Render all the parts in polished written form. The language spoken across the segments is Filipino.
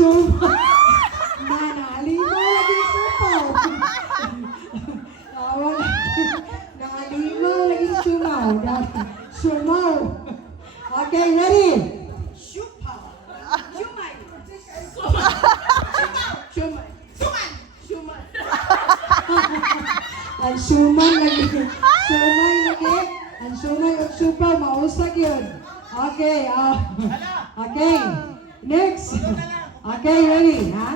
Sumaw. Nalimaw lagi supaw. Nalimaw lagi sumaw. Sumaw. Okay, ready? Siupaw. Siumay. Suman. Ang suman lagi. Sumay lagi. Ang sumay at supaw, mausag yun. Okay, okay. Next. Okay, ready, ha?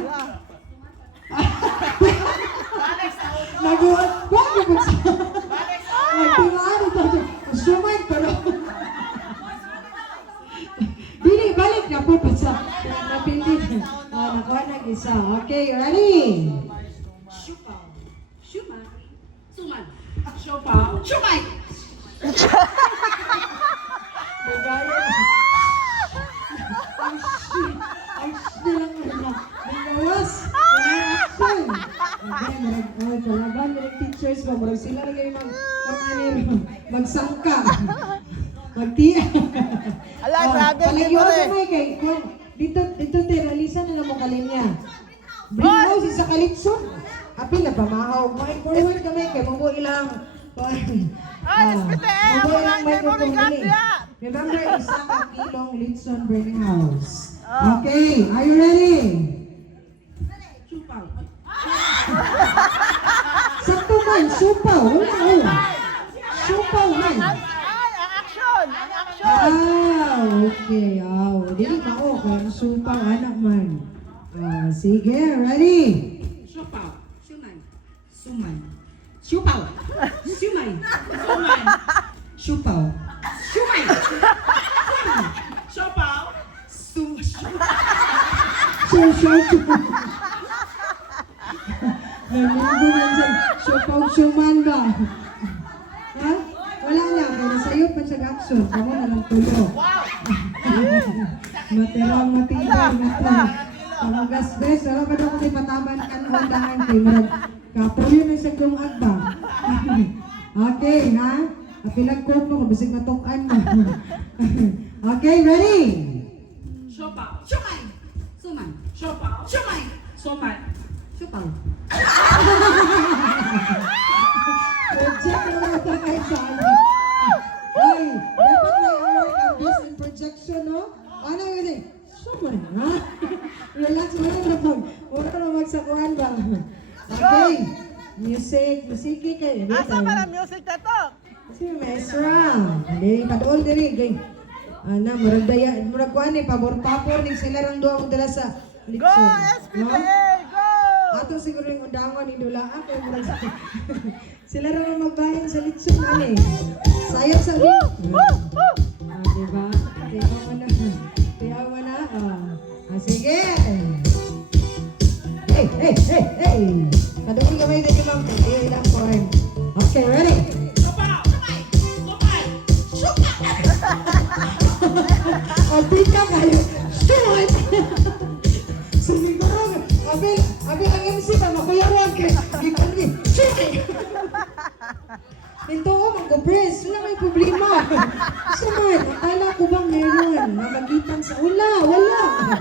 Naguot. Bakit mo sa... Nagtungaan ito. Sumay ko na. Dili, balik na po sa... Napili. Nakuha nag-isa. Okay, ready? Siupaw. Siumay. Suman. Siupaw. Siumay. Nagaya. Ang lang na. Nagawas. Wala action. Okay, palaban ng teachers ba? Marag sila na kayo magsangka. Magtiya. Ala, grabe ang Palagyan libre. ko may kay dito teralisa na lang mo kalinya. Bring house isa kalitso. Apil na pamahaw. May forward kami kay mo ilang. Ay, ispite eh. Ako lang kay mo Ricardia. Remember, isa ka kilong Litson Burning House. Okay, are you ready? Siupaw. Sakto man, supaw. Wala. Supaw man. Ay, ang action. Ang action. Okay. Dili mao kung supaw anak man. Sige, ready? Siupaw. Siumay. Suman. Siupaw. Siumay. Suman. Supaw. Siumay. Suman. Siupaw. Supaw. Nangungunan sa supaw suman ba? Ha? Wala lang. Kaya sa'yo pa sa action. Kamu na lang tulo. Matirang matibay na to. Pamagas bes. Wala pa daw kami pataman kanon daan kay Marag. Kapuyo na sa kong agba. Okay, ha? Apilag ko mo. Bisig matukan mo. Okay, ready? Siupaw. Siumay. Suman. Siupaw. Siumay. Suman. Supaw. Project na ito kayo sa ano. Ay, dapat may award ang best in projection, no? Ano yun eh? Suman, ha? Relax mo lang na pag. Huwag ka na magsakuhan ba? Okay. Musiki kayo. Asa ba ang music na to? Si Maestra. Hindi, padool diri. Ana, murag daya, murag kuan eh, pabor-pabor din sila rang duha mo dala sa Go, Litson. SPTA! Go! Ato siguro yung undangon ni Dulaan kay murag sa sila rang magbayan sa Litson ani. Sayang sa di. Diba? Tiyaw mo na. Tiyaw mo na. Sige. Hey. Padool kamay din yung mga ilang kuan. Okay, ready? Siupaw. Siumay. Suman. Siupaw. Alpika kayo. Shit! Siguro, abil ang MC pa, makuyawan kayo. Gikan ni, shit! Ito ko, mag-compress. Wala may problema. Saman, akala ko bang meron? Mamagitan sa wala.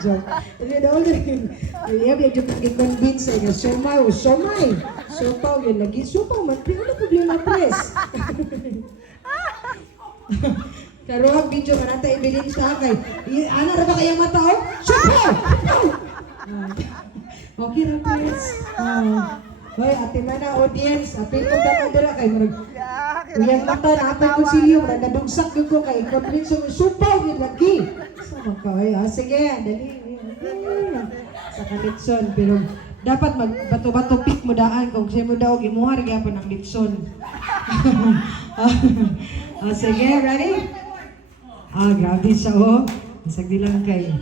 Joke. Hindi daw rin. Yung i-convince sa inyo. Sumay. Supaw yun. Lagi supaw. Wala problema, press. Pero ang video ka natin ibilin sa kay. Ano na ba kaya mata o? Supaw! Okay na, press. Hoy, ate man na audience. Apil ko ka na kay Marag. Uyang mata na apay ko silyo. Nagdugsak ko kay convince mo. Supaw yun lagi. Sama ka. Sige, dali. Sa Litson. Pero dapat magbato-bato pick mo daan kung siya mo daw gimuhar gyapon ng Litson. Sige, ready? Grabe siya, oh. Sagdi lang kay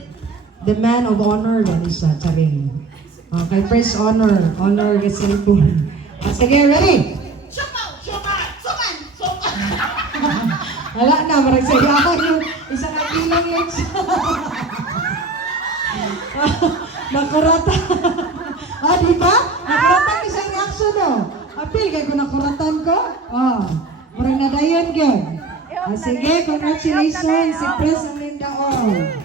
the man of honor, yan siya, charing. Kay first honor kay cellphone. Sige, ready? Siupaw. Siumay. Suman. Suman. Wala na, marag sa'yo ako yung isang kilang legs. Nakurata. Di ba? Nakurata ko sa reaction, oh. Apil, kaya kung nakuratan ko, marag nadayon yun. Sige, congratulations, si Pres Amindaon.